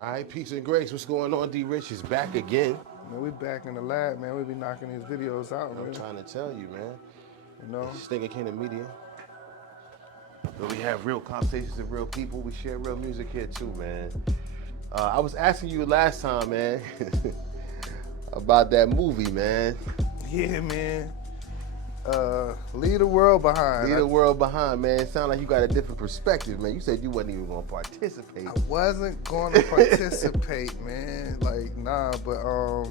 All right, peace and grace. What's going on? D Rich is back again. Man, we back in the lab, man. We be knocking these videos out, I'm man. trying to tell you, man. You know? Stinking Kingdom Media. Where we have real conversations with real people. We share real music here too, man. I was asking you last time, man, about that movie, man. Yeah, man. Leave the world behind. Leave the world behind, man. It sounds like you got a different perspective, man. You said you wasn't even gonna participate. I wasn't going to participate, man. Like, nah, but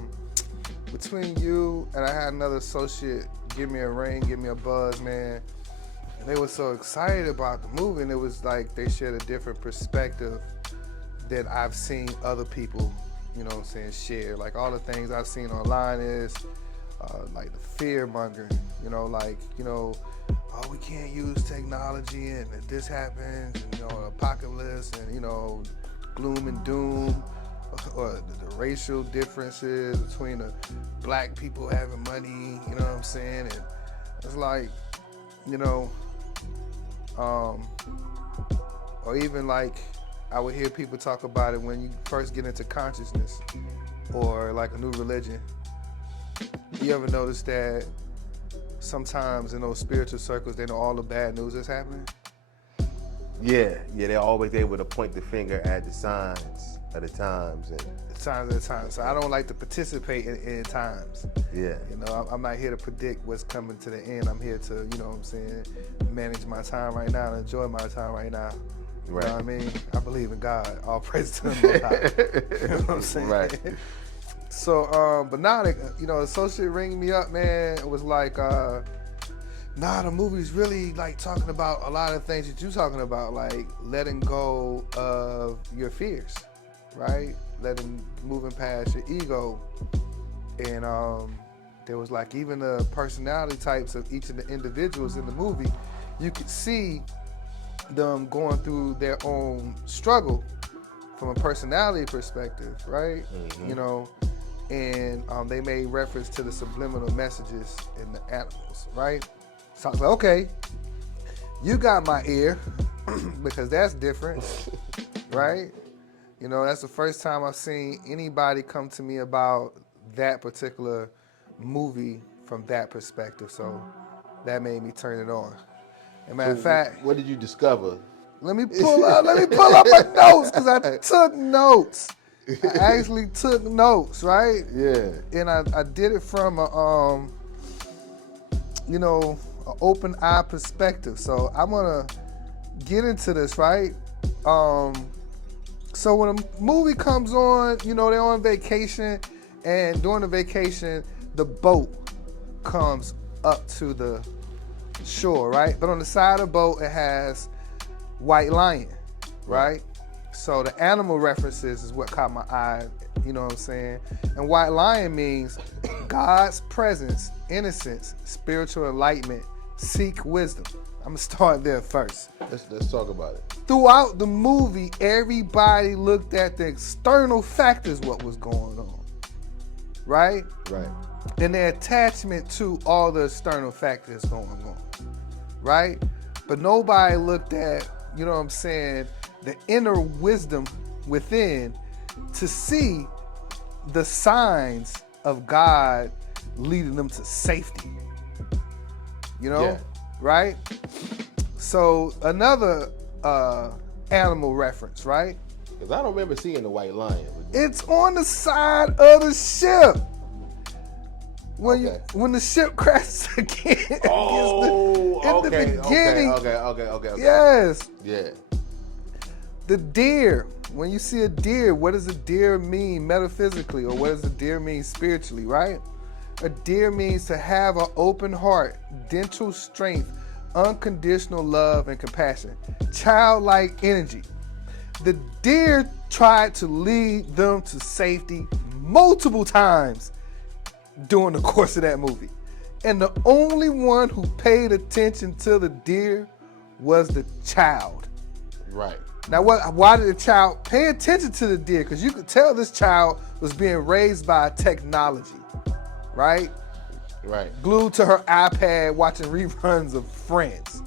between you and I had another associate give me a ring, give me a buzz, man. And they were so excited about the movie, and it was like they shared a different perspective that I've seen other people, you know what I'm saying, share. Like all the things I've seen online is like the fear mongering, oh, we can't use technology and if this happens, and, apocalypse and, gloom and doom, or the racial differences between the black people having money, you know what I'm saying? And it's like, or even like, I would hear people talk about it when you first get into consciousness or like a new religion. You ever notice that sometimes in those spiritual circles, they know all the bad news that's happening? Yeah, they're always able to point the finger at the signs of the times. And Signs of the times. So I don't like to participate in times. yeah. I'm not here to predict what's coming to the end. I'm here to, manage my time right now and enjoy my time right now. Right. You know what I mean? I believe in God. All praise to Him. You know what I'm saying? Right. So, but now, associate ringing me up, man, it was like, the movie's really like talking about a lot of things that you're talking about, like letting go of your fears, right? Moving past your ego. And there was like even the personality types of each of the individuals in the movie, you could see them going through their own struggle from a personality perspective, right? Mm-hmm. And they made reference to the subliminal messages in the animals, right? So I was like, okay, you got my ear because that's different, right? That's the first time I've seen anybody come to me about that particular movie from that perspective. So that made me turn it on. As a matter of fact, what did you discover? let me pull up my notes because I took notes. I actually took notes, right? Yeah. And I did it from an open eye perspective. So I'm gonna get into this, right? So when a movie comes on, they're on vacation, and during the vacation, the boat comes up to the shore, right? But on the side of the boat, it has white lion, right? So the animal references is what caught my eye, you know what I'm saying? And white lion means God's presence, innocence, spiritual enlightenment, seek wisdom. I'm gonna start there first. Let's talk about it. Throughout the movie, everybody looked at the external factors, what was going on, right? Right. And their attachment to all the external factors going on, right? But nobody looked at, you know what I'm saying, the inner wisdom within to see the signs of God leading them to safety. Yeah. Right? So another animal reference, right? Because I don't remember seeing the white lion. It's on the side of the ship. When Okay. when the ship crashes again. Oh, in the beginning. Okay. Yes. Yeah. The deer. When you see a deer, what does a deer mean metaphysically, or what does a deer mean spiritually, right? A deer means to have an open heart, gentle strength, unconditional love and compassion, childlike energy. The deer tried to lead them to safety multiple times during the course of that movie. And the only one who paid attention to the deer was the child. Right. Now, why did the child pay attention to the deer? Because you could tell this child was being raised by technology, right? Right. Glued to her iPad watching reruns of Friends.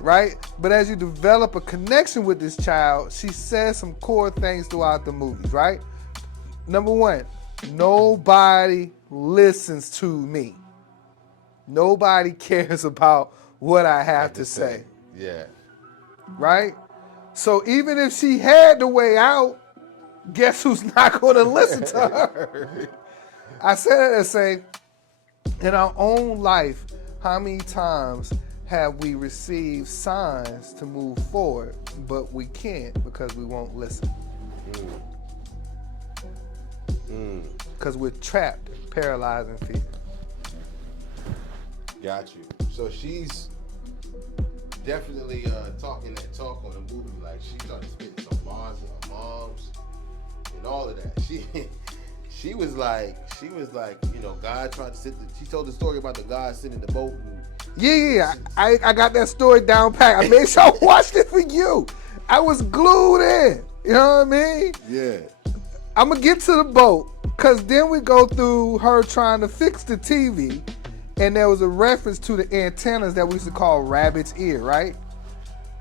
right? But as you develop a connection with this child, she says some core things throughout the movies, right? Number one, nobody listens to me. Nobody cares about what I have to say. Yeah. Right? So even if she had the way out, guess who's not going to listen to her? I said that to say, in our own life, how many times have we received signs to move forward, but we can't because we won't listen? Because we're trapped, paralyzed in fear. Got you. So she's definitely talking that talk on the movie. Like, she started spitting some bars on her moms and all of that. She was like, you know, God tried to sit. She told the story about the God sitting in the boat. Yeah. I got that story down pat. I made sure I watched it for you. I was glued in. You know what I mean? Yeah. I'm going to get to the boat, because then we go through her trying to fix the TV, and there was a reference to the antennas that we used to call rabbit's ear, right?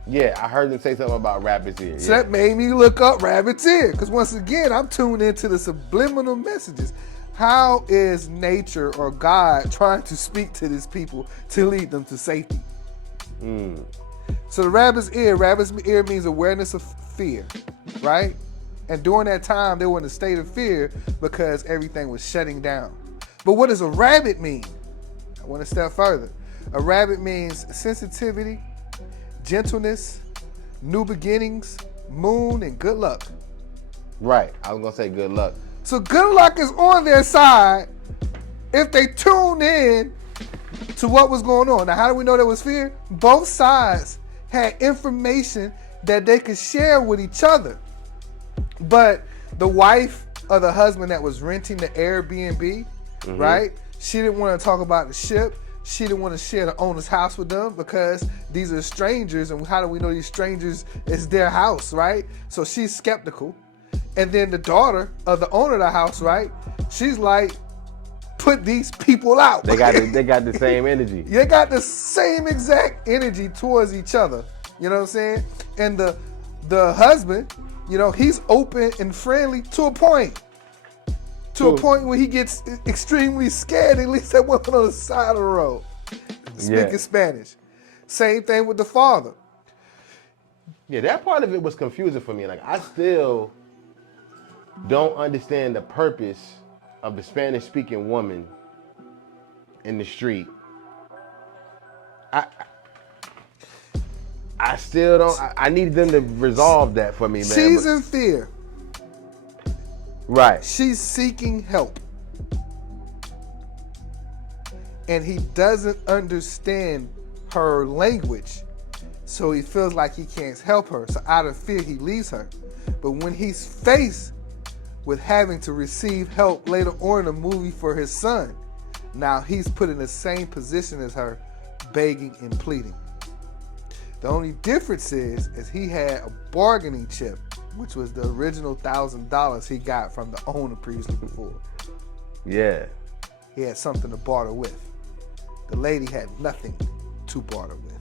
Yeah, I heard them say something about rabbit's ear. So that made me look up rabbit's ear, because once again, I'm tuned into the subliminal messages. How is nature or God trying to speak to these people to lead them to safety? So the rabbit's ear means awareness of fear, right? And during that time, they were in a state of fear because everything was shutting down. But what does a rabbit mean? I want to step further. A rabbit means sensitivity, gentleness, new beginnings, moon, and good luck. Right. I was going to say good luck. So good luck is on their side if they tune in to what was going on. Now, how do we know there was fear? Both sides had information that they could share with each other. But the wife or the husband that was renting the Airbnb, right? She didn't want to talk about the ship. She didn't want to share the owner's house with them because these are strangers, and how do we know these strangers is their house, right? So she's skeptical. And then the daughter of the owner of the house, right? She's like, put these people out. They got the same energy. They got the same exact energy towards each other. You know what I'm saying? And the husband, you know, he's open and friendly to a point. To a point where he gets extremely scared, at least that woman on the side of the road speaking Spanish. Same thing with the father. Yeah, that part of it was confusing for me. Like, I still don't understand the purpose of the Spanish-speaking woman in the street. I still don't. I need them to resolve that for me, man. She's in fear. Right. She's seeking help. And he doesn't understand her language. So he feels like he can't help her. So out of fear, he leaves her. But when he's faced with having to receive help later on in the movie for his son, now he's put in the same position as her, begging and pleading. The only difference is he had a bargaining chip, which was the original $1,000 he got from the owner previously before. Yeah. He had something to barter with. The lady had nothing to barter with.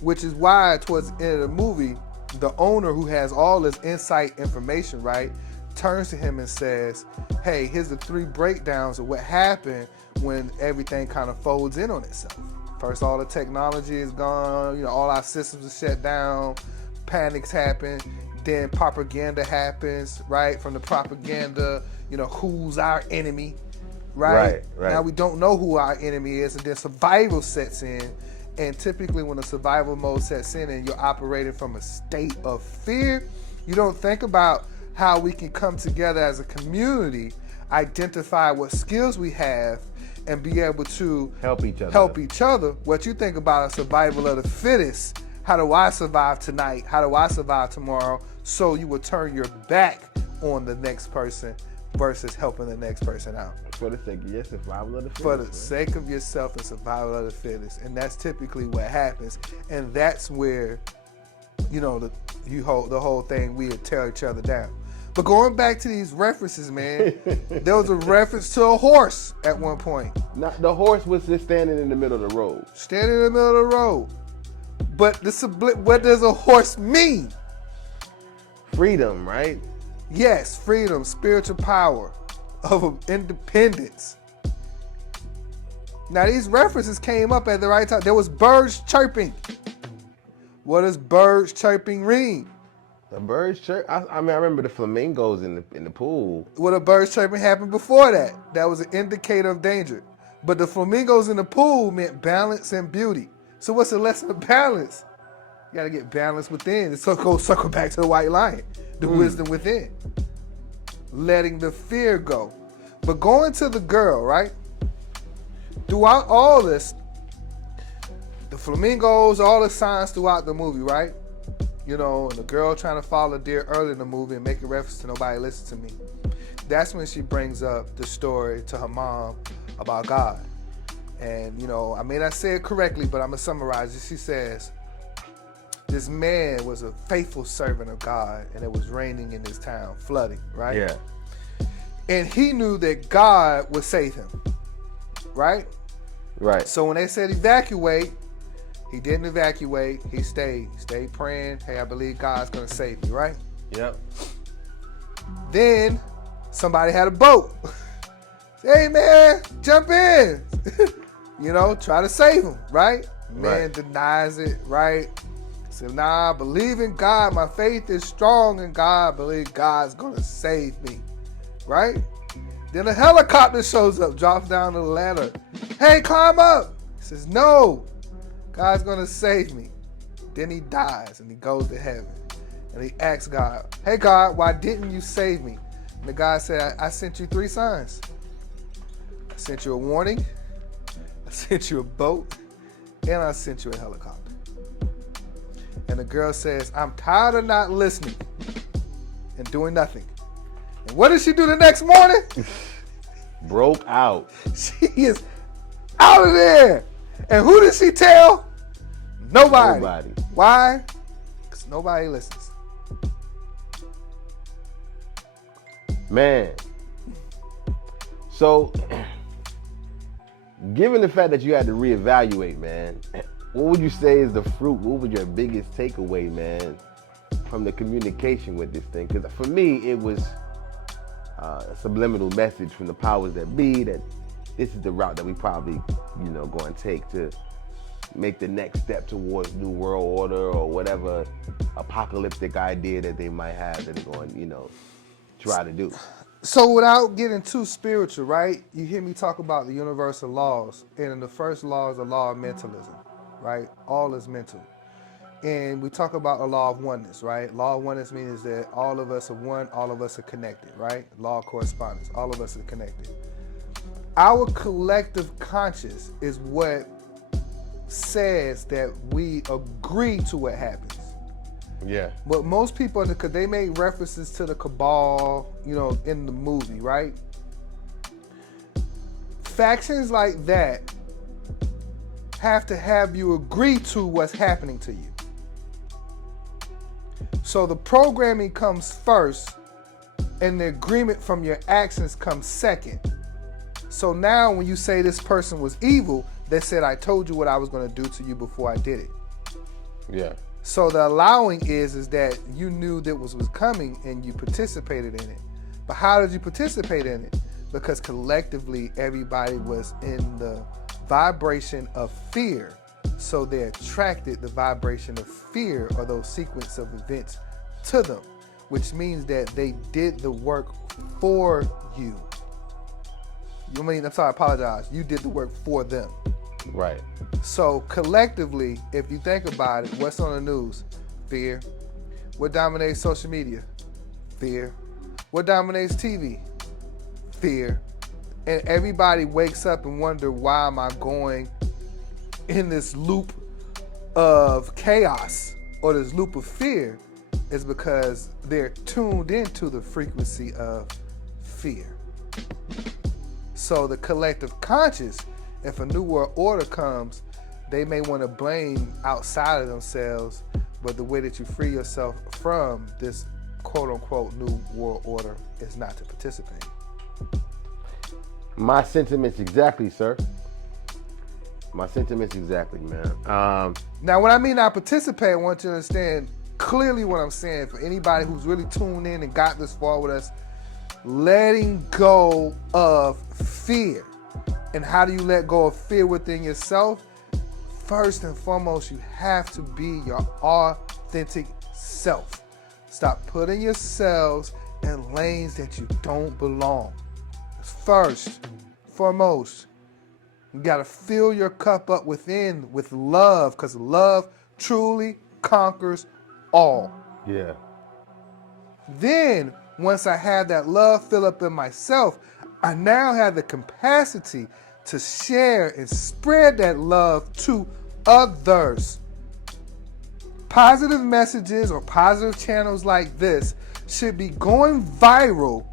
Which is why towards the end of the movie, the owner, who has all this insight information, right, turns to him and says, hey, here's the 3 breakdowns of what happened when everything kind of folds in on itself. First, all the technology is gone, you know, all our systems are shut down, panics happen, then propaganda happens, right? From the propaganda, you know, who's our enemy, right? Right. Now we don't know who our enemy is, and then survival sets in. And typically when a survival mode sets in and you're operating from a state of fear, you don't think about how we can come together as a community, identify what skills we have, and be able to help each other. What you think about a survival of the fittest. How do I survive tonight? How do I survive tomorrow? So you will turn your back on the next person versus helping the next person out. For the sake of your survival of the fittest. For the sake of yourself and survival of the fittest. And that's typically what happens. And that's where, you know, the whole thing, we tear each other down. But going back to these references, man, there was a reference to a horse at one point. Not, the horse was just standing in the middle of the road. Standing in the middle of the road. But what does a horse mean? Freedom, right? Yes, freedom, spiritual power, of independence. Now these references came up at the right time. There was birds chirping. What does birds chirping mean? The birds chirp. I mean, I remember the flamingos in the pool. What a birds chirping happened before that. That was an indicator of danger. But the flamingos in the pool meant balance and beauty. So what's the lesson of balance? You gotta get balance within. So go circle back to the white lion, the wisdom within. Letting the fear go. But going to the girl, right? Throughout all this, the flamingos, all the signs throughout the movie, right? You know, and the girl trying to follow a deer early in the movie and make a reference to nobody listen to me. That's when she brings up the story to her mom about God. And, you know, I may not say it correctly, but I'm going to summarize it. She says, this man was a faithful servant of God, and it was raining in his town, flooding, right? Yeah. And he knew that God would save him, right? Right. So when they said evacuate, he didn't evacuate. He stayed. He stayed praying. Hey, I believe God's going to save me, right? Yep. Then somebody had a boat. Hey, man, jump in. You know, try to save him, right? Man Right. denies it, right? Said, nah, I believe in God. My faith is strong in God. I believe God's going to save me, right? Then a helicopter shows up, drops down the ladder. Hey, climb up. He says, no. God's going to save me. Then he dies and he goes to heaven. And he asks God, hey, God, why didn't you save me? And the God said, I sent you 3 signs. I sent you a warning. I sent you a boat. And I sent you a helicopter. And the girl says, I'm tired of not listening and doing nothing. And what did she do the next morning? Broke out. She is out of there. And who did she tell? Nobody. Nobody. Why? Because nobody listens. Man. So, given the fact that you had to reevaluate, man, what would you say is the fruit? What was your biggest takeaway, man, from the communication with this thing? Because for me, it was a subliminal message from the powers that be that this is the route that we probably, you know, going to take to make the next step towards New World Order or whatever apocalyptic idea that they might have that they're going, you know, try to do. So without getting too spiritual, right? You hear me talk about the universal laws. And in the first law is the law of mentalism, right? All is mental. And we talk about a law of oneness, right? Law of oneness means that all of us are one, all of us are connected, right? Law of correspondence, all of us are connected. Our collective conscious is what says that we agree to what happens. Yeah. But most people, because they make references to the cabal, you know, in the movie, right? Factions like that have to have you agree to what's happening to you. So the programming comes first and the agreement from your actions comes second. So now when you say this person was evil, they said, I told you what I was going to do to you before I did it. Yeah. So the allowing is that you knew that was coming and you participated in it. But how did you participate in it? Because collectively everybody was in the vibration of fear. So they attracted the vibration of fear or those sequence of events to them, which means that they did the work for you. I apologize. You did the work for them. Right. So collectively, if you think about it, what's on the news? Fear. What dominates social media? Fear. What dominates TV? Fear. And everybody wakes up and wonder, why am I going in this loop of chaos or this loop of fear? Is because they're tuned into the frequency of fear. So the collective conscious, if a new world order comes, they may want to blame outside of themselves, but the way that you free yourself from this quote unquote new world order is not to participate. My sentiments exactly, sir. My sentiments exactly, man. Now, when I mean not participate, I want you to understand clearly what I'm saying. For anybody who's really tuned in and got this far with us, letting go of fear. And how do you let go of fear within yourself? First and foremost, you have to be your authentic self. Stop putting yourselves in lanes that you don't belong. First, foremost, you gotta fill your cup up within with love, because love truly conquers all. Yeah. Then, once I have that love fill up in myself, I now have the capacity to share and spread that love to others. Positive messages or positive channels like this should be going viral,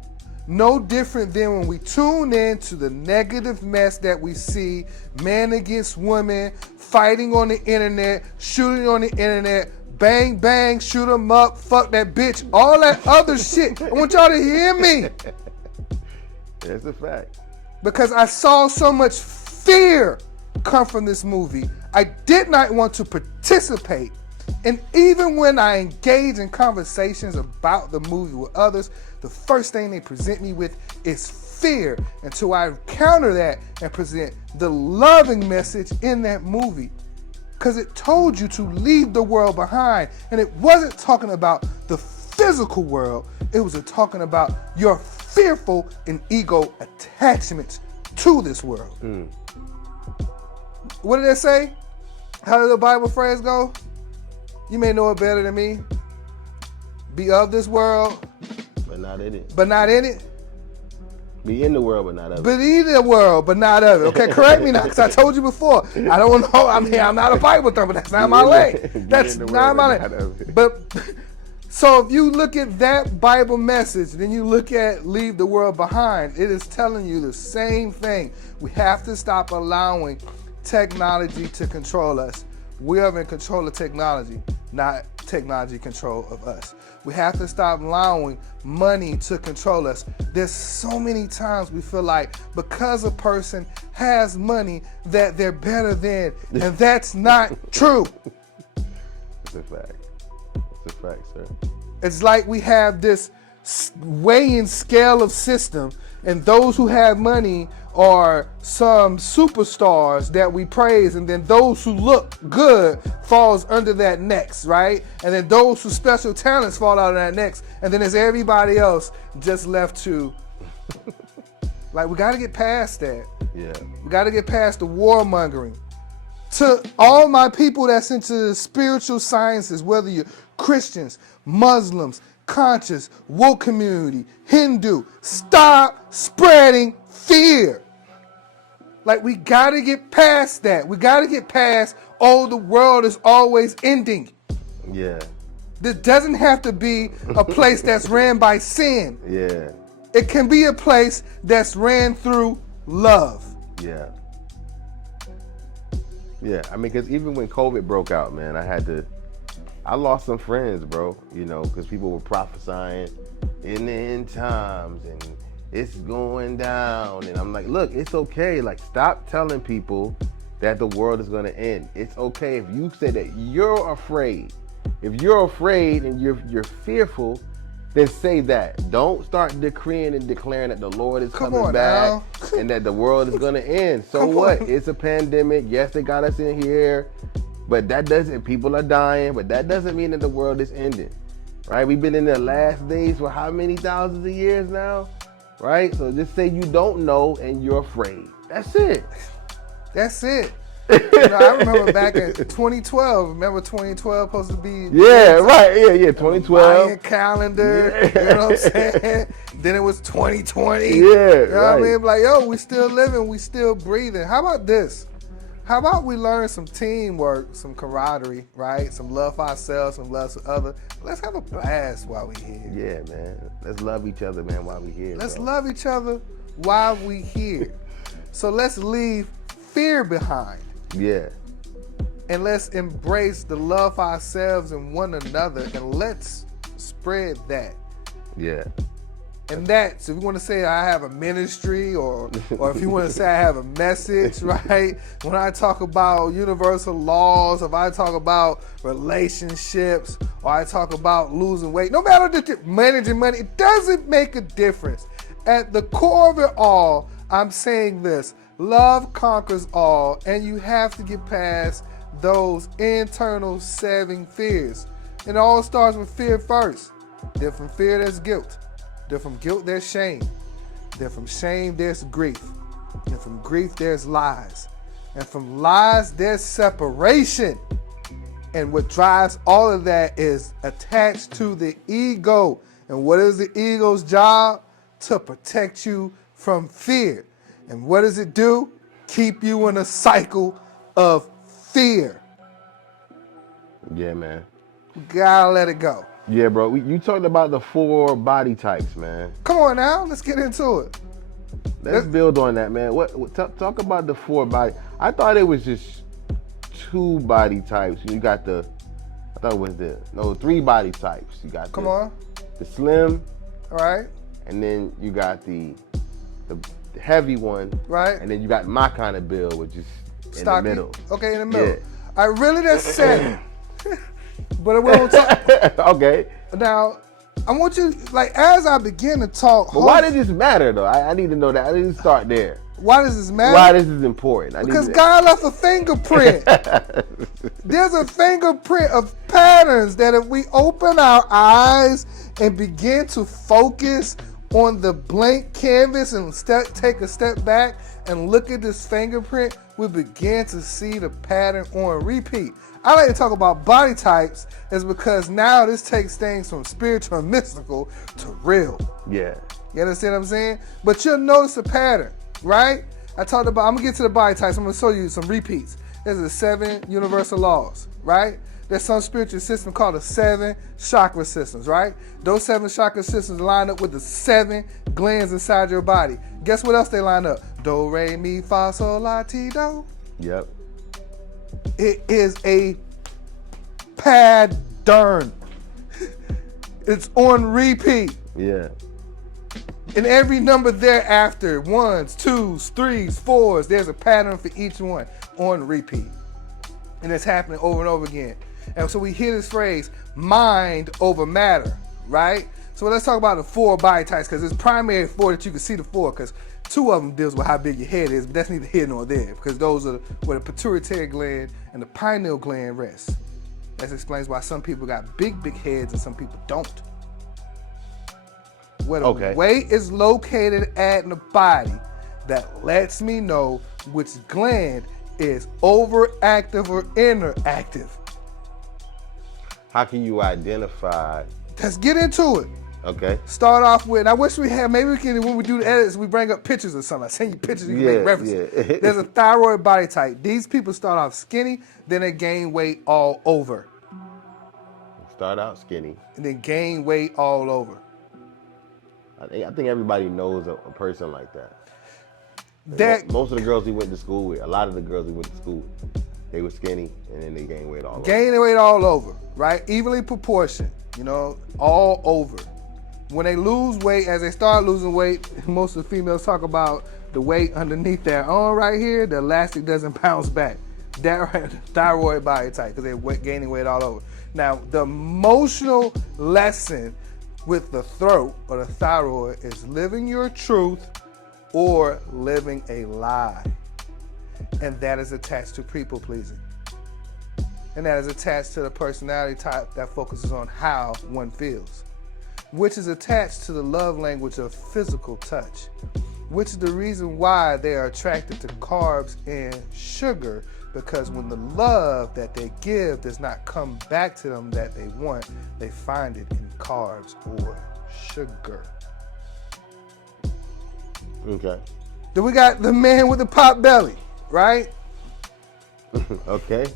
no different than when we tune in to the negative mess that we see, man against women, fighting on the internet, shooting on the internet, bang, bang, shoot 'em up, fuck that bitch, all that other shit. I want y'all to hear me. That's a fact. Because I saw so much fear come from this movie. I did not want to participate. And even when I engage in conversations about the movie with others, the first thing they present me with is fear, until I counter that and present the loving message in that movie. Because it told you to leave the world behind. And it wasn't talking about the physical world. It was talking about your fearful and ego attachments to this world. What did it say? How did the Bible phrase go? You may know it better than me. Be of this world, But not in it. but not in it. Be in the world, but not of it. Be in the world, but not of it. Okay, correct me now, because I told you before. I don't know. I mean, I'm not a Bible thumper. That's not my lane. That's not my lane. But so if you look at that Bible message, then you look at leave the world behind, it is telling you the same thing. We have to stop allowing technology to control us. We are in control of technology, not technology control of us. We have to stop allowing money to control us. There's so many times we feel like because a person has money that they're better than, and that's not true. It's a fact. It's a fact, sir. It's like we have this weighing scale of system, and those who have money are some superstars that we praise, and then those who look good falls under that next, right? And then those who special talents fall out of that next, and then there's everybody else just left to like, we got to get past that. Yeah. We got to get past the warmongering. To all my people that's into the spiritual sciences, whether you're Christians, Muslims, conscious, woke community, Hindu, stop spreading fear. Like, we got to get past that. We got to get past, oh, the world is always ending. Yeah. This doesn't have to be a place that's ran by sin. Yeah. It can be a place that's ran through love. Yeah. Yeah. I mean, because even when COVID broke out, man, I lost some friends, bro, you know, because people were prophesying in the end times and it's going down. And I'm like, look, it's okay. Like, stop telling people that the world is going to end. It's okay if you say that you're afraid. If you're afraid and you're fearful, then say that. Don't start decreeing and declaring that the Lord is coming back and that the world is going to end. So what? It's a pandemic. Yes, they got us in here, but that doesn't, people are dying, but that doesn't mean that the world is ending, right? We've been in the last days for how many thousands of years now, right? So just say you don't know and you're afraid. That's it. That's it. You know, I remember back in 2012. Remember 2012 supposed to be? Yeah, right. Yeah. 2012. Mayan calendar. Yeah. You know what I'm saying? Then it was 2020. Yeah, You know right. what I mean? Like, yo, we still living, we still breathing. How about this? How about we learn some teamwork, some camaraderie, right? Some love for ourselves, some love for others. Let's have a blast while we here. Yeah, man. Let's love each other, man, while we here. Let's bro. love each other while we here. So let's leave fear behind. Yeah. And let's embrace the love for ourselves and one another, and let's spread that. Yeah. And that's, if you want to say I have a ministry, or if you want to say I have a message, right? When I talk about universal laws, if I talk about relationships, or I talk about losing weight, no matter managing money, it doesn't make a difference. At the core of it all, I'm saying this: love conquers all, and you have to get past those internal 7 fears. It all starts with fear first. Then from fear, there's guilt. Then from guilt, there's shame. Then from shame, there's grief. And from grief, there's lies. And from lies, there's separation. And what drives all of that is attached to the ego. And what is the ego's job? To protect you from fear. And what does it do? Keep you in a cycle of fear. Yeah, man. You gotta let it go. Yeah, bro. You talked about the 4 body types, man. Come on now, let's get into it. Let's build on that, man. Talk about the 4 body. I thought it was just 2 body types. You got I thought it was 3 body types. You got the slim, all right, and then you got the heavy one, right, and then you got my kind of build, which is in the middle. Okay, in the middle. Yeah. I really that's 7. But we won't talk. Okay. Now, I want you, like, as I begin to talk. But why does this matter, though? I need to know that. I need to start there. Why does this matter? Why this is important? Because God left a fingerprint. There's a fingerprint of patterns that if we open our eyes and begin to focus on the blank canvas and take a step back and look at this fingerprint, we begin to see the pattern on repeat. I like to talk about body types is because now this takes things from spiritual and mystical to real. Yeah. You understand what I'm saying? But you'll notice a pattern, right? I'm going to get to the body types. I'm going to show you some repeats. There's the 7 universal laws, right? There's some spiritual system called the 7 chakra systems, right? Those 7 chakra systems line up with the 7 glands inside your body. Guess what else they line up? Do, re, mi, fa, sol, la, ti, do. Yep. It is a pattern. It's on repeat. Yeah. And every number thereafter, 1s, 2s, 3s, 4s, there's a pattern for each one on repeat. And it's happening over and over again. And so we hear this phrase, mind over matter, right? So let's talk about the 4 body types, because it's primary 4 that you can see the 4, because 2 of them deals with how big your head is, but that's neither here nor there, because those are where the pituitary gland and the pineal gland rest. That explains why some people got big heads and some people don't. Where the weight is located at in the body, that lets me know which gland is overactive or inactive. How can you identify? Let's get into it. Okay. Start off with, and I wish we had, maybe we can, when we do the edits, we bring up pictures or something. I send you pictures, you can make references. Yeah. There's a thyroid body type. These people start off skinny, then they gain weight all over. Start out skinny. And then gain weight all over. I think everybody knows a person like that. Most of the girls we went to school with, a lot of the girls we went to school with, they were skinny and then they gained weight all over. Gaining weight all over, right? Evenly proportioned, all over. When they lose weight, as they start losing weight, most of the females talk about the weight underneath their arm right here, the elastic doesn't bounce back. That right, thyroid body type, because they're gaining weight all over. Now, the emotional lesson with the throat or the thyroid is living your truth or living a lie. And that is attached to people pleasing. And that is attached to the personality type that focuses on how one feels, which is attached to the love language of physical touch, which is the reason why they are attracted to carbs and sugar, because when the love that they give does not come back to them that they want, they find it in carbs or sugar. Okay. Then we got the man with the pot belly, right? Okay.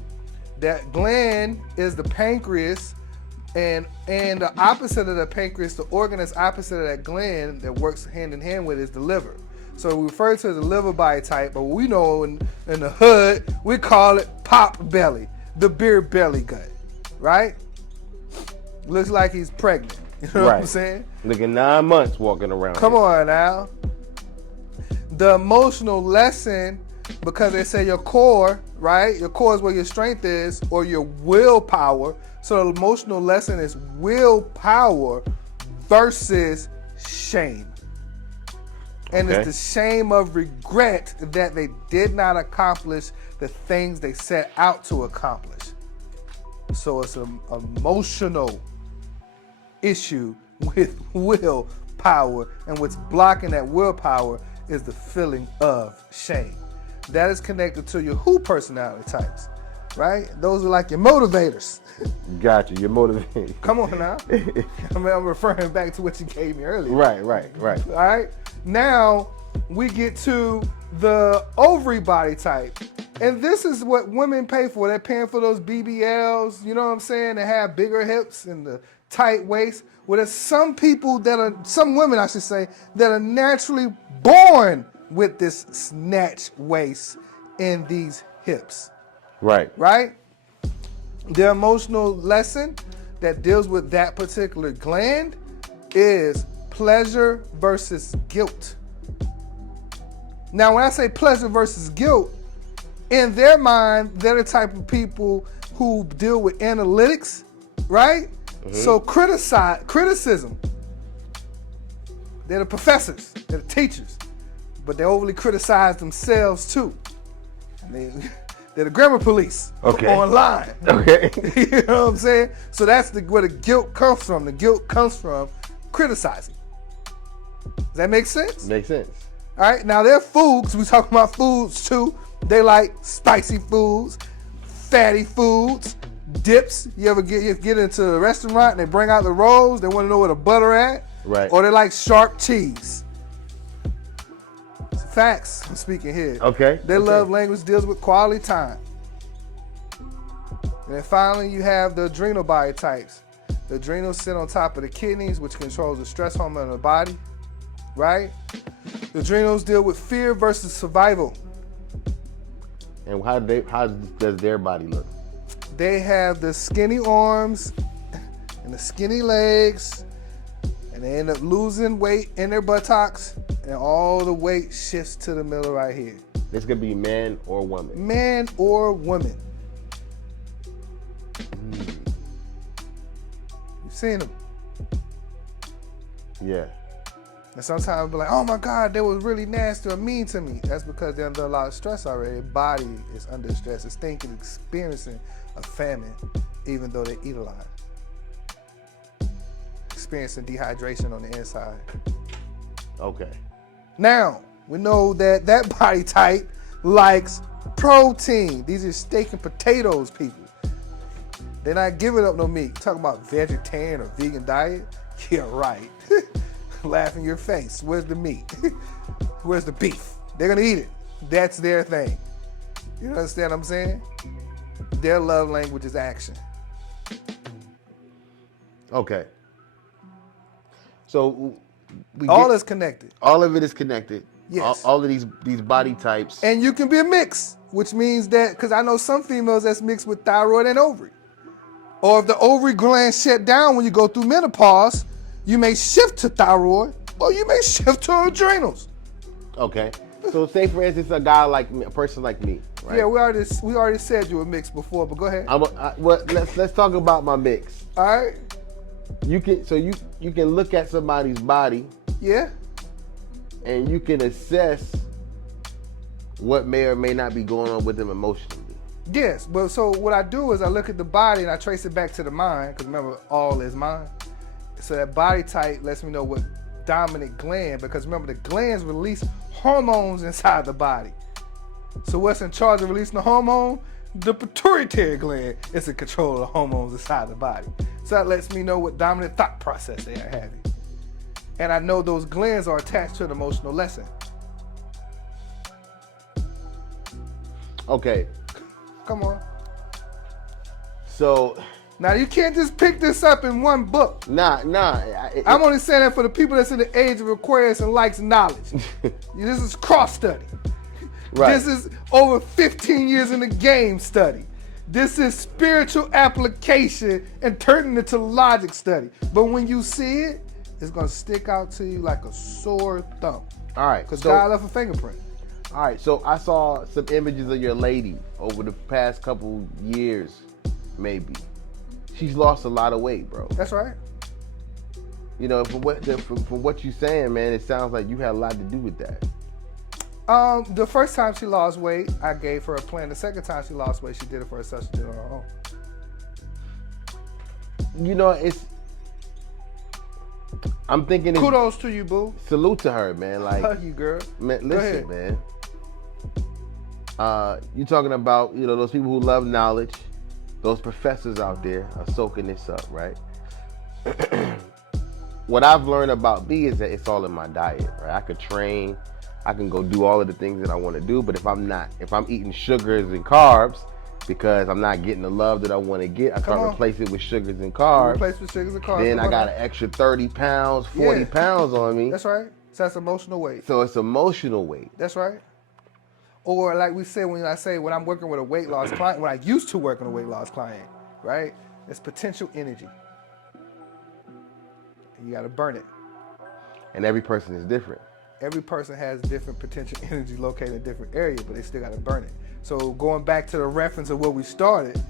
That gland is the pancreas, and the opposite of the pancreas, the organ that's opposite of that gland that works hand in hand with it, is the liver. So we refer to it as the liver body type, but we know in the hood, we call it pop belly, the beer belly gut, right? Looks like he's pregnant. You know what I'm saying? Look at 9 months walking around. Come on now. The emotional lesson, because they say your core, right? Your core is where your strength is, or your willpower. So the emotional lesson is willpower versus shame. And Okay. it's the shame of regret that they did not accomplish the things they set out to accomplish. So it's an emotional issue with willpower, and what's blocking that willpower is the feeling of shame. That is connected to your who personality types, right? Those are like your motivators. Gotcha. You're motivated. Come on now. I'm referring back to what you gave me earlier. Right. All right. Now we get to the ovary body type. And this is what women pay for. They're paying for those BBLs, you know what I'm saying? They have bigger hips and the tight waist. Well, there's some women, I should say, that are naturally born with this snatch waist and these hips, Right. right? The emotional lesson that deals with that particular gland is pleasure versus guilt. Now, when I say pleasure versus guilt, in their mind, they're the type of people who deal with analytics, right? So criticism. They're the professors, they're the teachers, but they overly criticize themselves too. They're the grammar police online. Okay. You know what I'm saying? So that's where the guilt comes from. The guilt comes from criticizing. Does that make sense? Makes sense. All right, now their foods, we talking about foods too. They like spicy foods, fatty foods, dips. You ever get into a restaurant and they bring out the rolls, they want to know where the butter at? Right. Or they like sharp cheese. Facts, I'm speaking here. Okay. Their love language deals with quality time. And then finally, you have the adrenal body types. The adrenals sit on top of the kidneys, which controls the stress hormone in the body, right? The adrenals deal with fear versus survival. And how does their body look? They have the skinny arms and the skinny legs, and they end up losing weight in their buttocks, and all the weight shifts to the middle right here. This could be man or woman. Man or woman. You've seen them. Yeah. And sometimes I'll be like, oh my God, they was really nasty or mean to me. That's because they're under a lot of stress already. Their body is under stress. It's thinking, experiencing a famine, even though they eat a lot. Experiencing dehydration on the inside. Okay. Now, we know that that body type likes protein. These are steak and potatoes people. They're not giving up no meat. Talking about vegetarian or vegan diet? Yeah, right. Laugh in your face. Where's the meat? Where's the beef? They're gonna eat it. That's their thing. You understand what I'm saying? Their love language is action. Okay. So All is connected. all of it is connected. Yes. All of these body types. And you can be a mix, which means that, because I know some females that's mixed with thyroid and ovary. Or if the ovary gland shut down when you go through menopause, you may shift to thyroid or you may shift to adrenals. Okay. So say for instance a guy like me, a person like me, right? Yeah, we already said you were mixed before, but go ahead. Let's talk about my mix. All right. You can look at somebody's body Yeah. and you can assess what may or may not be going on with them emotionally. Yes, but so what I do is I look at the body and I trace it back to the mind, because remember, all is mind. So that body type lets me know what dominant gland, because remember, the glands release hormones inside the body. So what's in charge of releasing the hormone? The pituitary gland is in control of the hormones inside the body. So that lets me know what dominant thought process they are having. And I know those glands are attached to an emotional lesson. Okay. Come on. So Now you can't just pick this up in one book. nah. I'm only saying that for the people that's in the age of Aquarius and likes knowledge. This is cross study. Right. This is over 15 years in the game study. This is spiritual application and turning it to logic study. But when you see it, it's gonna stick out to you like a sore thumb. All right. Because So, God left a fingerprint. all right. So I saw some images of your lady over the past couple years, maybe. She's lost a lot of weight, bro. That's right. You know, from what you're saying, man, it sounds like you had a lot to do with that. The first time she lost weight, I gave her a plan. The second time she lost weight, she did it for herself. She did it on her own. You know, I'm thinking. Kudos to you, boo. Salute to her, man. Like, Hug you, girl. man, Go listen, ahead. man. You talking about, you know, those people who love knowledge, those professors out there are soaking this up, right? What I've learned about B is that it's all in my diet, right? I could train, I can go do all of the things that I want to do, but if I'm eating sugars and carbs because I'm not getting the love that I want to get, I start replacing it with sugars and carbs. Replace with sugars and carbs. Then I got an extra 30 pounds, 40 pounds on me. That's right. So that's emotional weight. So it's emotional weight. That's right. Or like we said, when I'm working with a weight loss client, when I used to work with a weight loss client, right? It's potential energy. And you got to burn it. And every person is different. Every person has different potential energy located in a different area, but they still got to burn it. So going back to the reference of where we started,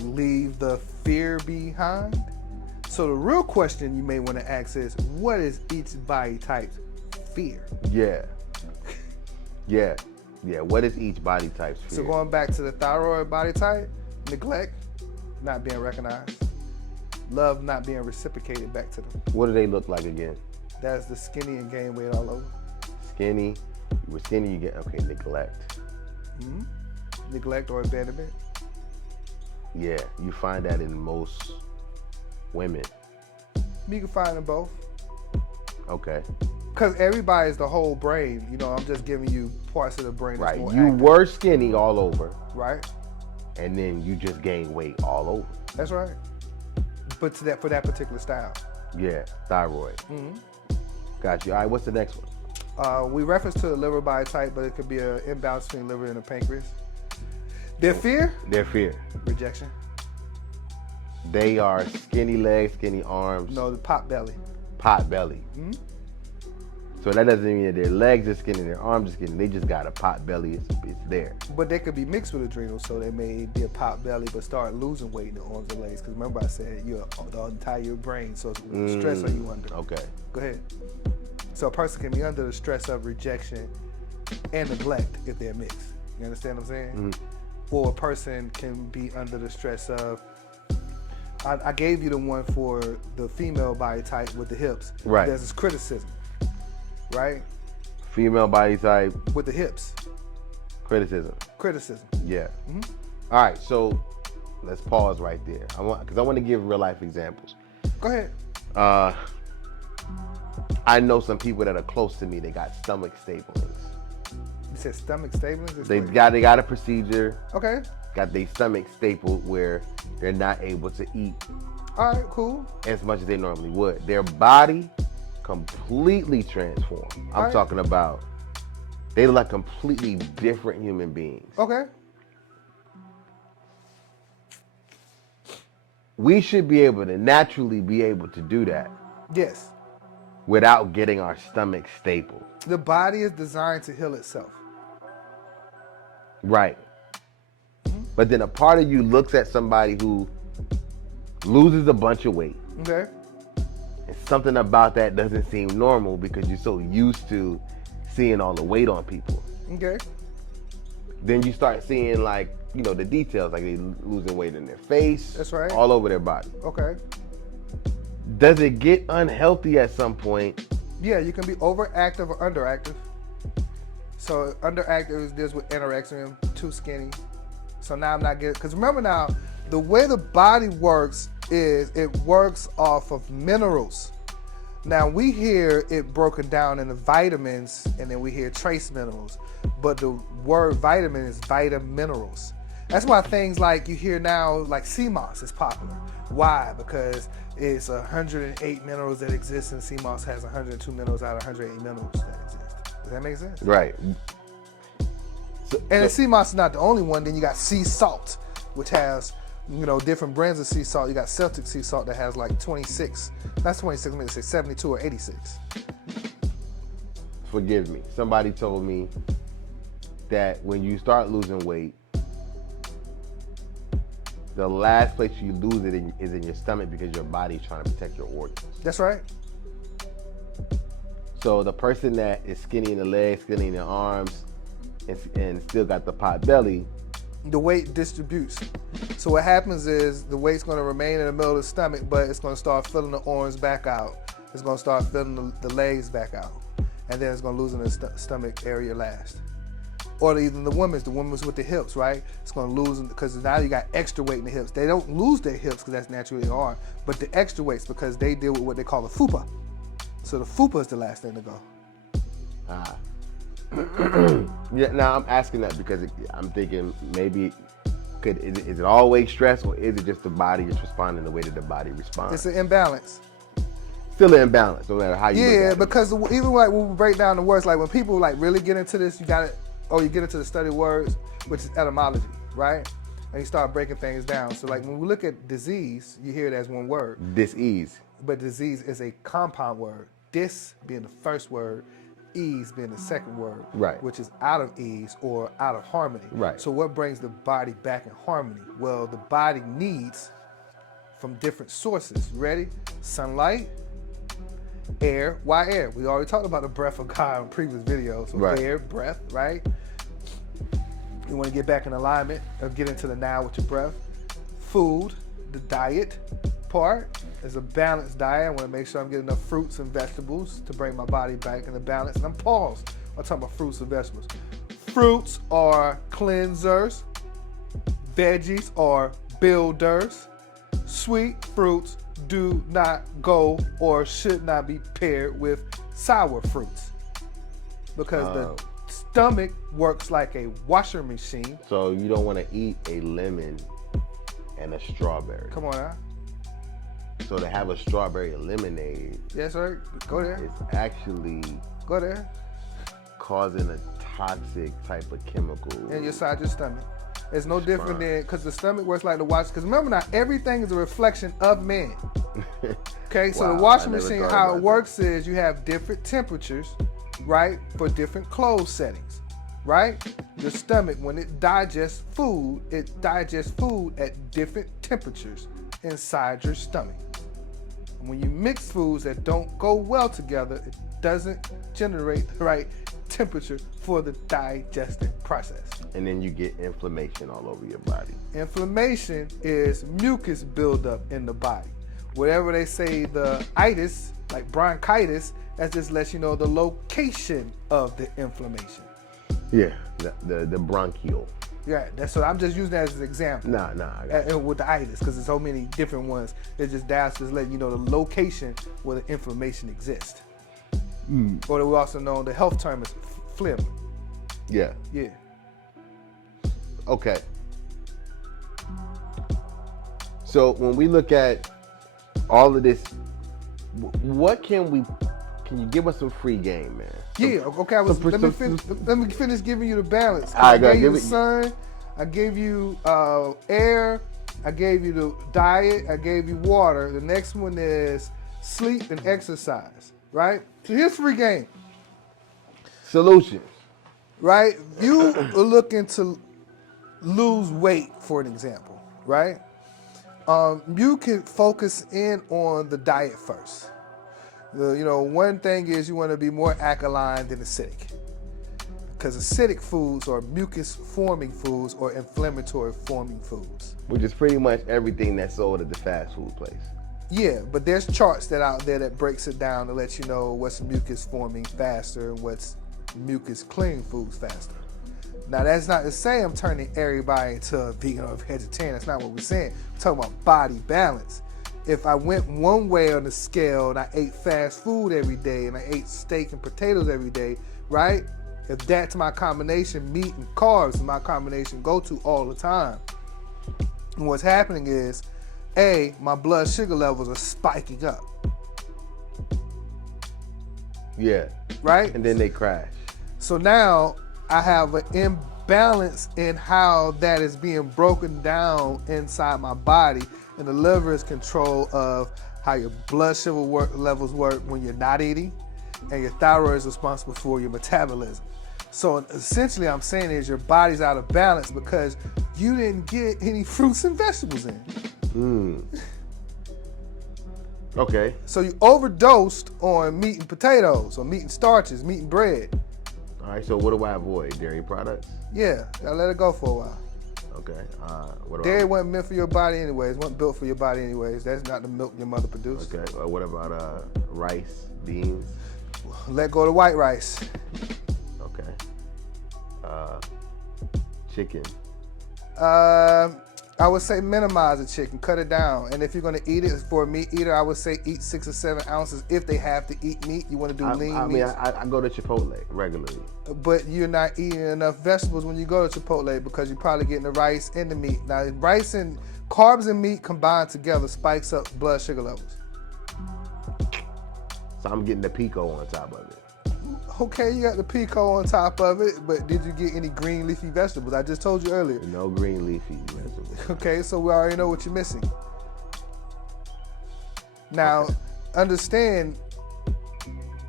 leave the fear behind. So the real question you may want to ask is, what is each body type's fear? Yeah. Yeah. Yeah. What is each body type's fear? So going back to the thyroid body type, neglect, not being recognized. Love not being reciprocated back to them. What do they look like again? That's the skinny and gain weight all over. Skinny. You were skinny, you get, okay, neglect. Mm-hmm. Neglect or abandonment. Yeah, you find that in most women. You can find them both. Okay. Because everybody is the whole brain. You know, I'm just giving you parts of the brain that's Right. more You active. were skinny all over, Right? and then you just gained weight all over. That's right. But to that, for that particular style. Yeah, thyroid. Mm-hmm. Got you. All right, what's the next one? We reference to the liver body type, but it could be an imbalance between liver and the pancreas. Their fear? Their fear. Rejection. They are skinny legs, skinny arms, No, the pot belly. pot belly. Mm-hmm. So that doesn't mean that their legs are skinny, their arms are skinny. They just got a pot belly. It's there. But they could be mixed with adrenals, so they may be a pot belly, but start losing weight in the arms and legs. Because remember I said you're the entire brain, so what stress are you under? Okay. Go ahead. So a person can be under the stress of rejection and neglect if they're mixed. You understand what I'm saying? Mm-hmm. Or a person can be under the stress of, I gave you the one for the female body type with the hips. Right. There's this criticism, right? Female body type, With the hips. criticism. Criticism. Yeah. All right, so let's pause right there. Because I want to give real life examples. Go ahead. I know some people that are close to me. They got stomach staplings. You said stomach stapling? They got a procedure. Okay. Got their stomach stapled where they're not able to eat All right, cool. as much as they normally would. Their body completely transformed. I'm Right. talking about they look like completely different human beings. Okay. We should be able to naturally be able to do that Yes. without getting our stomach stapled. The body is designed to heal itself. Right. But then a part of you looks at somebody who loses a bunch of weight. Okay. And something about that doesn't seem normal because you're so used to seeing all the weight on people. Okay. Then you start seeing like, you know, the details, like they losing weight in their face. That's right. All over their body. Okay. Does it get unhealthy at some point? Yeah, you can be overactive or underactive. So underactive deals with anorexia, too skinny. So now I'm not getting, because remember now, the way the body works is it works off of minerals. Now we hear it broken down into vitamins and then we hear trace minerals, but the word vitamin is vitaminerals. That's why things like you hear now, like sea moss is popular. Why? Because it's 108 minerals that exist and sea moss has 102 minerals out of 108 minerals that exist. Does that make sense? Right. And the sea moss is not the only one. Then you got sea salt. which has, different brands of sea salt. You got Celtic sea salt that has like 26. That's 26. Let me say 72 or 86. Forgive me. Somebody told me that when you start losing weight, the last place you lose it is in your stomach because your body's trying to protect your organs. That's right. So the person that is skinny in the legs, skinny in the arms, and still got the pot belly, the weight distributes. So what happens is the weight's going to remain in the middle of the stomach, but it's going to start filling the arms back out. It's going to start filling the legs back out. And then it's going to lose in the stomach area last. Or even the women's with the hips, right? It's going to lose because now you got extra weight in the hips. They don't lose their hips because that's naturally hard, but the extra weights because they deal with what they call the fupa. So the fupa is the last thing to go. Yeah. Now I'm asking that because I'm thinking maybe is it always stress or is it just the body just responding the way that the body responds? It's an imbalance. Still an imbalance, no matter how you look at it. Because even like when we break down the words, like when people like really get into this, you get into the study of words, which is etymology, right? And you start breaking things down. So like when we look at disease, you hear it as one word. Dis-ease. But disease is a compound word. Dis being the first word, ease being the second word, right? Which is out of ease or out of harmony, right? So what brings the body back in harmony? Well, the body needs from different sources. Ready? Sunlight, air. Why air? We already talked about the breath of God in previous videos. So right. Air, breath, right? You want to get back in alignment or get into the now with your breath. Food, the diet part is a balanced diet. I want to make sure I'm getting enough fruits and vegetables to bring my body back into balance. And I'm paused. I'm talking about fruits and vegetables. Fruits are cleansers. Veggies are builders. Sweet fruits do not go or should not be paired with sour fruits because the stomach works like a washer machine. So you don't want to eat a lemon and a strawberry. Come on now. So to have a strawberry lemonade, yes sir, go there. It's actually causing a toxic type of chemical inside your stomach. It's no different than, because the stomach works like the wash. Because remember now, everything is a reflection of man. Okay, so the washing machine, how it works is you have different temperatures, right, for different clothes settings, right? Your stomach, when it digests food at different temperatures inside your stomach. And when you mix foods that don't go well together, it doesn't generate the right temperature for the digesting process. And then you get inflammation all over your body. Inflammation is mucus buildup in the body. Whatever they say the itis, like bronchitis, that just lets you know the location of the inflammation. Yeah, the bronchial. Yeah, that's so I'm just using that as an example. With the itis, because there's so many different ones. It's just that's just letting you know the location where the inflammation exists. Or we also know the health term is phlegm. Yeah. Yeah. Okay. So when we look at all of this, what can you give us some free game, man? Okay. Let me finish giving you the balance. I gave you the sun. I gave you air. I gave you the diet. I gave you water. The next one is sleep and exercise. Right. So here's free game. Solutions. Right. You are looking to lose weight, for an example. Right. You can focus in on the diet first. One thing is you want to be more alkaline than acidic, because acidic foods are mucus-forming foods or inflammatory-forming foods. Which is pretty much everything that's sold at the fast food place. Yeah, but there's charts out there that breaks it down to let you know what's mucus-forming faster and what's mucus-clearing foods faster. Now, that's not to say I'm turning everybody into a vegan or a vegetarian. That's not what we're saying. We're talking about body balance. If I went one way on the scale and I ate fast food every day and I ate steak and potatoes every day, right? If that's my combination, meat and carbs is my combination go-to all the time. And what's happening is, my blood sugar levels are spiking up. Yeah. Right? And then they crash. So now I have an balance in how that is being broken down inside my body, and the liver is control of how your blood sugar levels work when you're not eating, and your thyroid is responsible for your metabolism. So essentially I'm saying is your body's out of balance because you didn't get any fruits and vegetables in. Okay. So you overdosed on meat and potatoes, or meat and starches, meat and bread. All right. So what do I avoid? Dairy products. Yeah, gotta let it go for a while. Okay. What do Dairy wasn't meant for your body anyways, wasn't built for your body anyways. That's not the milk your mother produced. Okay. What about rice, beans? Let go of the white rice. Okay. Chicken. I would say minimize the chicken, cut it down. And if you're gonna eat it for a meat eater, I would say eat 6 or 7 ounces if they have to eat meat. You wanna do lean meat. I go to Chipotle regularly. But you're not eating enough vegetables when you go to Chipotle because you're probably getting the rice and the meat. Now, rice and carbs and meat combined together spikes up blood sugar levels. So I'm getting the pico on top of it. Okay, you got the pico on top of it, but did you get any green leafy vegetables? I just told you earlier. No green leafy vegetables. Okay, so we already know what you're missing. Now, understand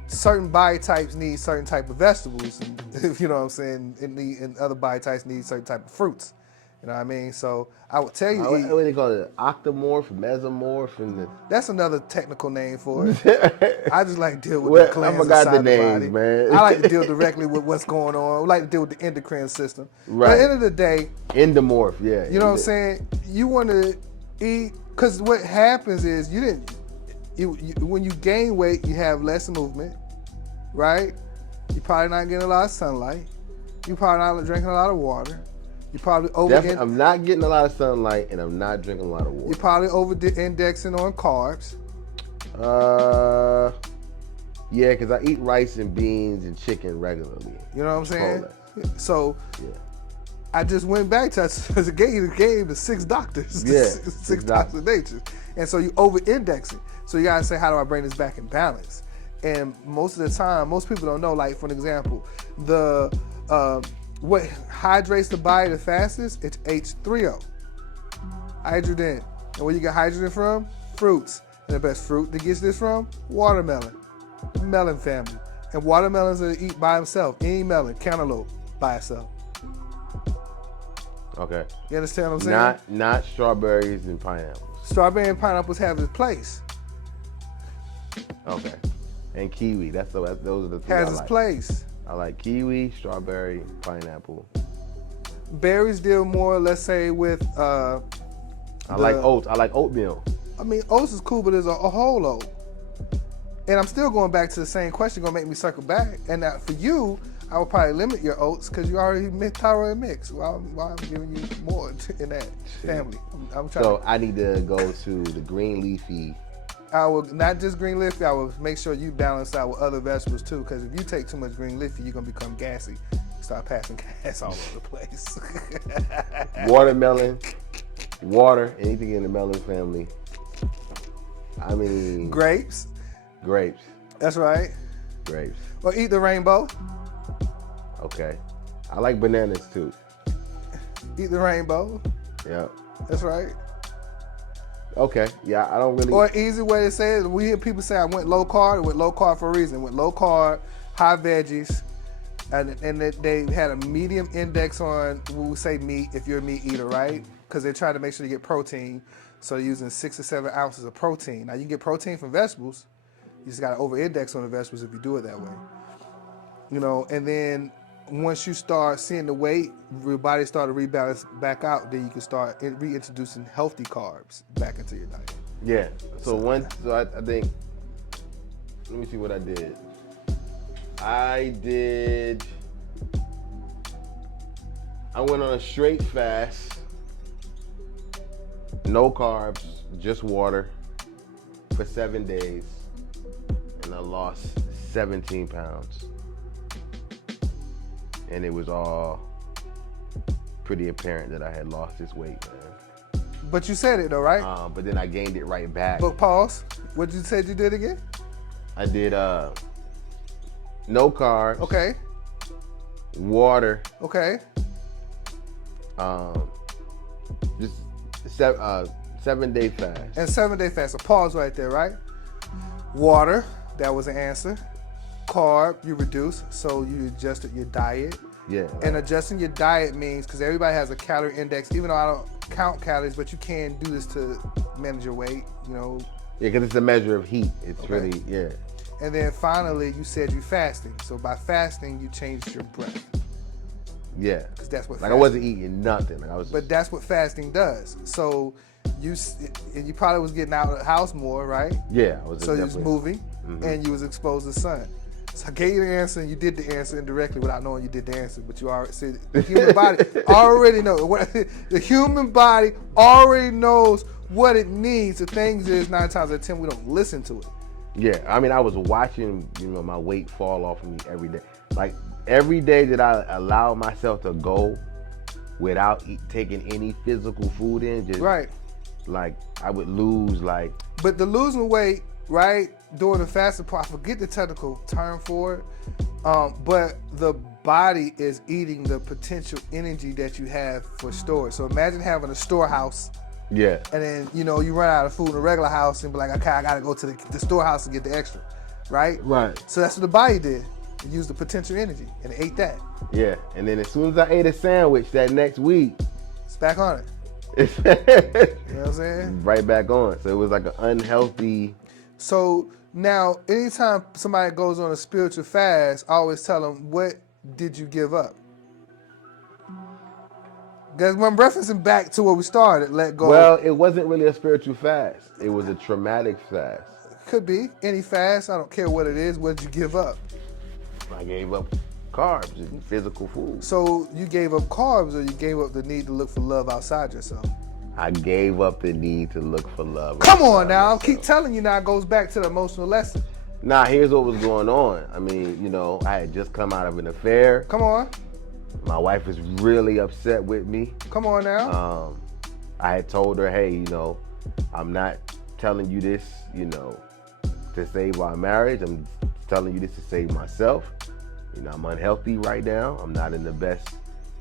certain body types need certain type of vegetables, and, if you know what I'm saying, and other body types need certain type of fruits. You know what I mean? So I would tell you, What do they call it? Octomorph, mesomorph, and that's another technical name for it. I just like to deal with the glands I forgot inside the the names, body. man. I like to deal directly with what's going on. I like to deal with the endocrine system. Right. But at the end of the day, endomorph, yeah. you know what I'm saying? You want to eat, because what happens is when you gain weight, you have less movement, right? You're probably not getting a lot of sunlight. You're probably not drinking a lot of water. You probably I'm not getting a lot of sunlight, and I'm not drinking a lot of water. You're probably over-indexing on carbs. Yeah, because I eat rice and beans and chicken regularly. You know what I'm saying? Chipotle. So, Yeah. I just went back to I gave the 6 doctors, Yeah, six doctors of nature, and so you over-indexing. So you gotta say, how do I bring this back in balance? And most of the time, most people don't know. Like for an example, what hydrates the body the fastest? It's H3O, hydrogen. And where you get hydrogen from? Fruits. And the best fruit that gets this from? Watermelon, melon family. And watermelons are eat by themselves. Any melon, cantaloupe by itself. Okay. You understand what I'm saying? Not strawberries and pineapples. Strawberry and pineapples have its place. Okay. And kiwi. Those are the three Has I its like. place. I like kiwi, strawberry, pineapple. Berries deal more, let's say, with I like oats. I like oatmeal. I mean, oats is cool, but there's a whole oat. And I'm still going back to the same question, gonna make me circle back. And now for you, I would probably limit your oats because you already thyroid mix. Why I'm giving you more in that family? I'm trying. So I need to go to the green leafy. I will not just green leafy. I will make sure you balance out with other vegetables too. Because if you take too much green leafy, you're gonna become gassy. Start passing gas all over the place. Watermelon, water, anything in the melon family. I mean, Grapes. grapes. That's right. Grapes. Or eat the rainbow. Okay. I like bananas too. Eat the rainbow. Yeah. That's right. Okay. Yeah, I don't really. Or an easy way to say it, we hear people say I went low carb. I went low carb for a reason. Went low carb, high veggies, and they had a medium index on, we say meat, if you're a meat eater, right? Because they're trying to make sure you get protein. So they're using 6 or 7 ounces of protein. Now you can get protein from vegetables. You just got to over-index on the vegetables if you do it that way. You know, and then once you start seeing the weight, your body start to rebalance back out, then you can start reintroducing healthy carbs back into your diet. Yeah. So I think, let me see what I did. I went on a straight fast, no carbs, just water for 7 days, and I lost 17 pounds. And it was all pretty apparent that I had lost this weight, man. But you said it though, right? But then I gained it right back. But pause. What you said you did again? I did no carbs, Okay. water, Okay. Just 7-day fast. And 7-day fast. So pause right there, right? Water, that was an answer. Carb, you reduce, so you adjusted your diet. Yeah. And adjusting your diet means, because everybody has a calorie index, even though I don't count calories, but you can do this to manage your weight, you know. Yeah, because it's a measure of heat. It's Okay. really, yeah. And then finally, you said you fasting. So by fasting, you changed your breath. Yeah. Because that's what Like I fasting, wasn't eating nothing. Like I was. but that's what fasting does. So you probably was getting out of the house more, right? Yeah, I was. So you was definitely- moving and you was exposed to the sun. So I gave you the answer and you did the answer indirectly without knowing you did the answer, but you already said the human body already knows. The human body already knows what it needs. The things is 9 times out of 10 we don't listen to it. Yeah, I mean, I was watching, my weight fall off of me every day. Like every day that I allow myself to go without taking any physical food in, just Right. like I would lose like. But the losing weight, right, during the fasting part, I forget the technical term for it, but the body is eating the potential energy that you have for storage. So imagine having a storehouse, Yeah. and then you run out of food in a regular house and be like, okay, I gotta go to the storehouse and get the extra, right? Right. So that's what the body did. It used the potential energy and it ate that. Yeah, and then as soon as I ate a sandwich that next week, It's back on it. it's You know what I'm saying? right back on. So it was like an unhealthy. So now, anytime somebody goes on a spiritual fast, I always tell them, what did you give up? Because I'm referencing back to where we started, let go. Well, it wasn't really a spiritual fast. It was a traumatic fast. Could be any fast. I don't care what it is. What did you give up? I gave up carbs and physical food. So you gave up carbs, or you gave up the need to look for love outside yourself? I gave up the need to look for love. Come on outside now. myself. Keep telling you now. It goes back to the emotional lesson. Nah, here's what was going on. I mean, I had just come out of an affair. Come on. My wife was really upset with me. Come on now. I had told her, hey, I'm not telling you this, to save our marriage. I'm telling you this to save myself. I'm unhealthy right now. I'm not in the best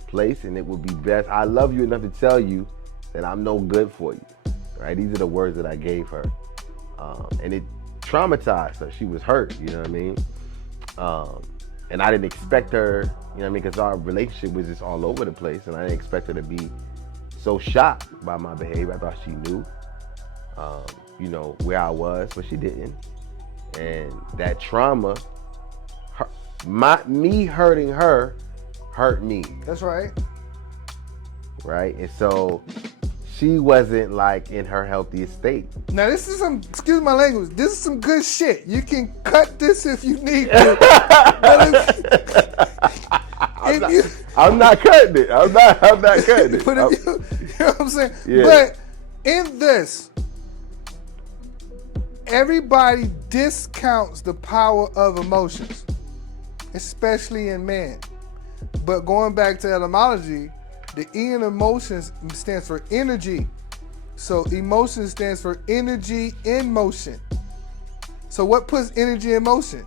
place, and it would be best. I love you enough to tell you that I'm no good for you, right? These are the words that I gave her. And it traumatized her. She was hurt, you know what I mean? And I didn't expect her, because our relationship was just all over the place, and I didn't expect her to be so shocked by my behavior. I thought she knew, where I was, but she didn't. And that trauma, me hurting her, hurt me, That's right. right? And so she wasn't like in her healthiest state. Now this is excuse my language, this is some good shit. You can cut this if you need to. But I'm not cutting it. I'm not cutting it. But if you know what I'm saying? Yeah. But in this, everybody discounts the power of emotions, especially in men. But going back to etymology, the E in emotions stands for energy. So emotion stands for energy in motion. So what puts energy in motion?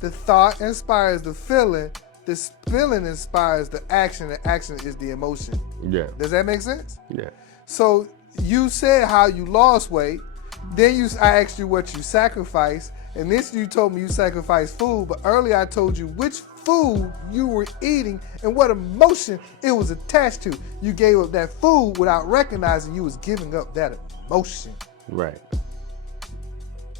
The thought inspires the feeling. The feeling inspires the action. The action is the emotion. Yeah. Does that make sense? Yeah. So you said how you lost weight. Then I asked you what you sacrificed. And this you told me you sacrificed food. But earlier I told you which food you were eating and what emotion it was attached to. You gave up that food without recognizing you was giving up that emotion. Right.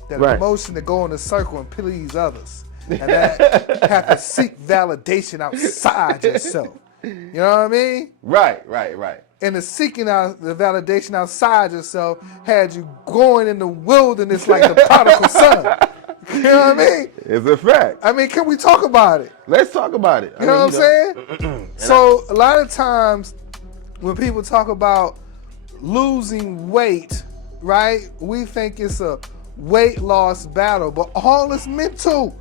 That Right. emotion to go in a circle and please others. And that have to seek validation outside yourself. You know what I mean? Right. And the seeking out the validation outside yourself had you going in the wilderness like the prodigal son. You know what I mean? It's a fact. I mean, can we talk about it? Let's talk about it. You know what I'm saying? So a lot of times when people talk about losing weight, right, we think it's a weight loss battle, but all is mental.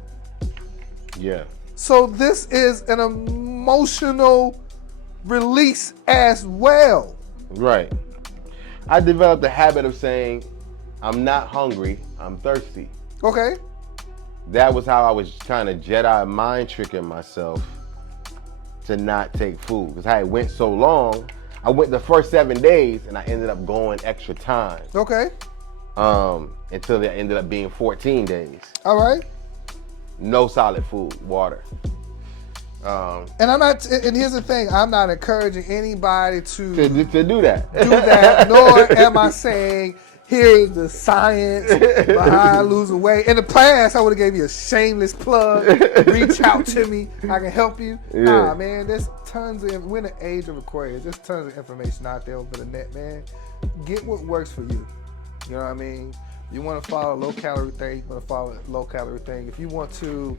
Yeah. So this is an emotional release as well. Right. I developed the habit of saying, I'm not hungry, I'm thirsty. Okay? That was how I was kind of Jedi mind tricking myself to not take food. Because I had went so long, I went the first 7 days, and I ended up going extra time. Okay. Until it ended up being 14 days. All right. No solid food, water. And I'm not. And here's the thing: I'm not encouraging anybody to To do that. do that. Nor am I saying here's the science behind losing weight. In the past, I would have gave you a shameless plug. Reach out to me. I can help you. Yeah. Nah, man. There's tons of. We're in the age of Aquarius. There's tons of information out there over the net, man. Get what works for you. You know what I mean? You want to follow a low calorie thing, you want to follow a low calorie thing. If you want to,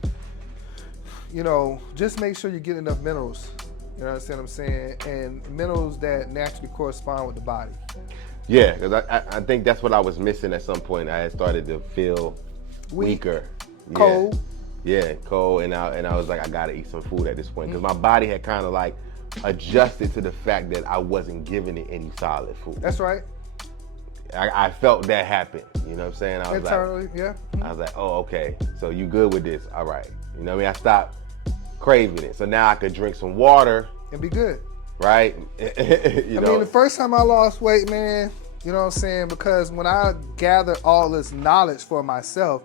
you know, just make sure you get enough minerals. You know what I'm saying? And minerals that naturally correspond with the body. Yeah, because I think that's what I was missing at some point. I had started to feel weaker. Cold. Yeah, cold. And I was like, I got to eat some food at this point. Because my body had kind of like adjusted to the fact that I wasn't giving it any solid food. That's right. I felt that happen. You know what I'm saying? I was internally, yeah. I was like, oh, okay. So you good with this? All right. You know what I mean? I stopped craving it. So now I could drink some water. And be good. Right? I mean, the first time I lost weight, man, you know what I'm saying? Because when I gathered all this knowledge for myself,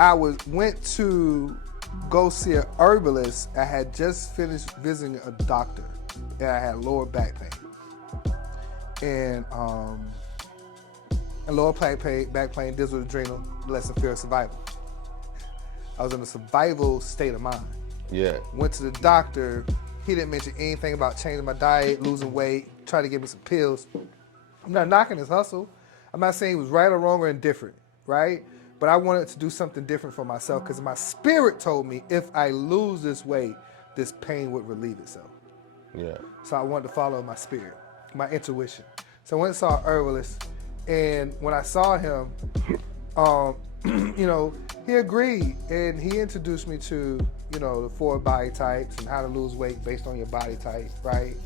I went to go see an herbalist. I had just finished visiting a doctor, and I had lower back pain. And lower back pain deals with adrenal, less than fear of survival. I was in a survival state of mind. Yeah. Went to the doctor. He didn't mention anything about changing my diet, losing weight, trying to give me some pills. I'm not knocking his hustle. I'm not saying he was right or wrong or indifferent, right? But I wanted to do something different for myself because my spirit told me if I lose this weight, this pain would relieve itself. Yeah. So I wanted to follow my spirit, my intuition. So I went and saw a herbalist, and when I saw him, you know, he agreed, and he introduced me to, you know, the 4 body types and how to lose weight based on your body type, right?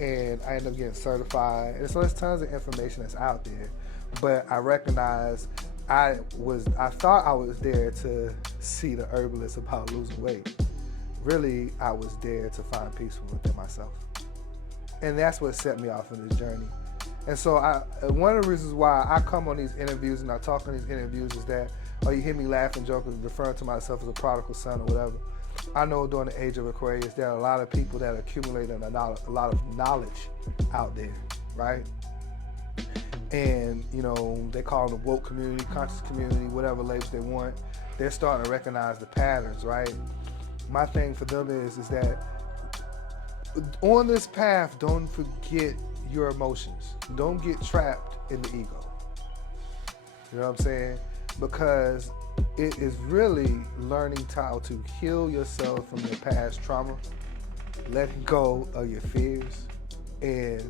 And I ended up getting certified. And so there's tons of information that's out there. But I recognized I thought I was there to see the herbalist about losing weight. Really, I was there to find peace within myself. And that's what set me off on this journey. And so one of the reasons why I come on these interviews and I talk on these interviews is that, oh, you hear me laughing, joking, referring to myself as a prodigal son or whatever. I know during the age of Aquarius, there are a lot of people that accumulate a lot of knowledge out there, right? And, you know, they call it the woke community, conscious community, whatever labels they want. They're starting to recognize the patterns, right? My thing for them is that on this path, don't forget your emotions. Don't get trapped in the ego. You know what I'm saying? Because it is really learning how to heal yourself from your past trauma, letting go of your fears, and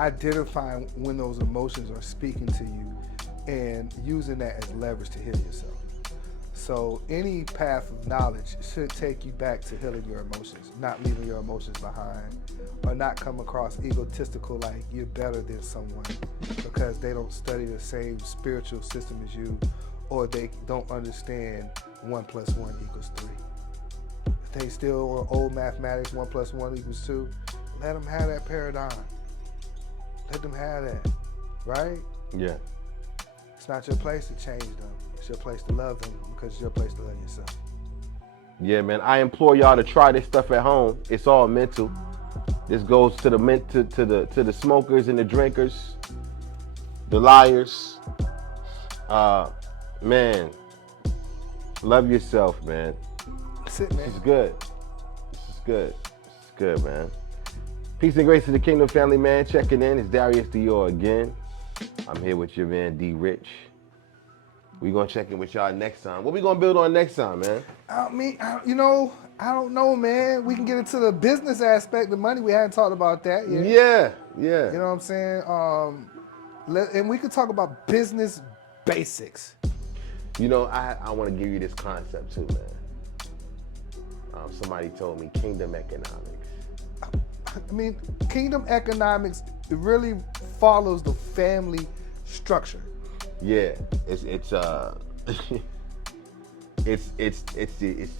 identifying when those emotions are speaking to you and using that as leverage to heal yourself. So any path of knowledge should take you back to healing your emotions, not leaving your emotions behind, or not come across egotistical like you're better than someone because they don't study the same spiritual system as you, or they don't understand 1 + 1 = 3. If they still on old mathematics, 1 + 1 = 2, let them have that paradigm. Let them have that, right? Yeah. It's not your place to change them. It's your place to love them because it's your place to love yourself. Yeah, man. I implore y'all to try this stuff at home. It's all mental. This goes to the smokers and the drinkers, the liars. Man, love yourself, man. That's it, man. This is good. This is good. This is good, man. Peace and grace to the Kingdom family, man. Checking in. It's Darius Dior again. I'm here with your man, D Rich. We gonna check in with y'all next time. What we gonna build on next time, man? I don't know, man. We can get into the business aspect, the money. We hadn't talked about that yet. Yeah. You know what I'm saying? And we could talk about business basics. You know, I want to give you this concept too, man. Somebody told me kingdom economics. I mean, kingdom economics, it really follows the family structure. Yeah, it's the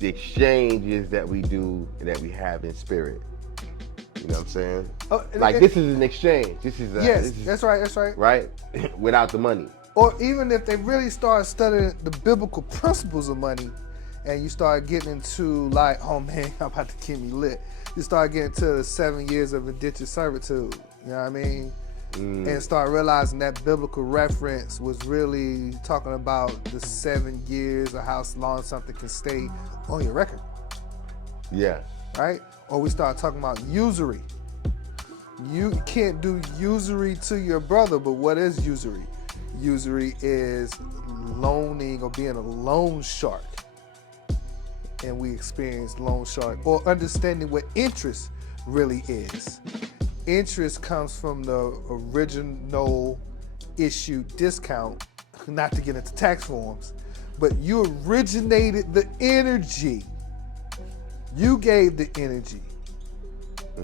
exchanges that we do, that we have in spirit. You know what I'm saying? Oh, Like this is an exchange. This is yes, this is, that's right. That's right. right? Without the money. Or even if they really start studying the biblical principles of money, and you start getting into like, oh man, I'm about to keep me lit. You start getting to the 7 years of indentured servitude. You know what I mean? And start realizing that biblical reference was really talking about the 7 years or how long something can stay on your record, Yeah. right? Or we start talking about usury. You can't do usury to your brother, but what is usury? Usury is loaning or being a loan shark. And we experience loan shark, or understanding what interest really is. Interest comes from the original issue discount, not to get into tax forms, but you originated the energy. You gave the energy.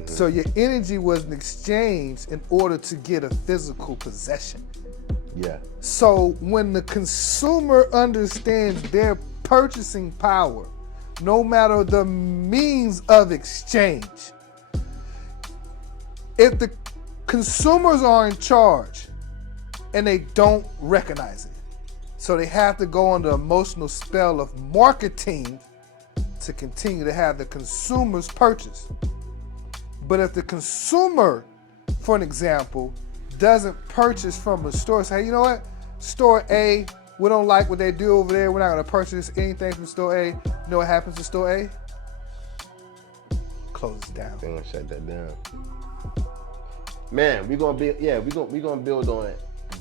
So your energy was an exchange in order to get a physical possession. Yeah. So when the consumer understands their purchasing power, no matter the means of exchange, if the consumers are in charge and they don't recognize it, so they have to go under emotional spell of marketing to continue to have the consumers purchase. But if the consumer, for an example, doesn't purchase from a store, say, you know what, store A, we don't like what they do over there, we're not going to purchase anything from store A. You know what happens to store A? Close it down. They're gonna shut that down. Man, we gonna build on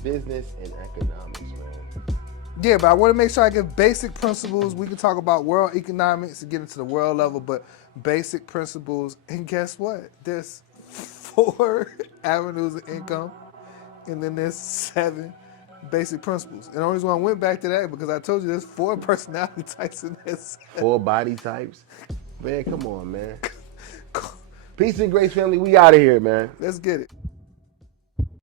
business and economics, man. Yeah, but I want to make sure I give basic principles. We can talk about world economics and get into the world level, but basic principles. And guess what? There's 4 avenues of income, and then there's 7 basic principles. And the only reason why I went back to that because I told you there's 4 personality types in this. 4 body types. Man, come on, man. Peace and grace, family. We out of here, man. Let's get it.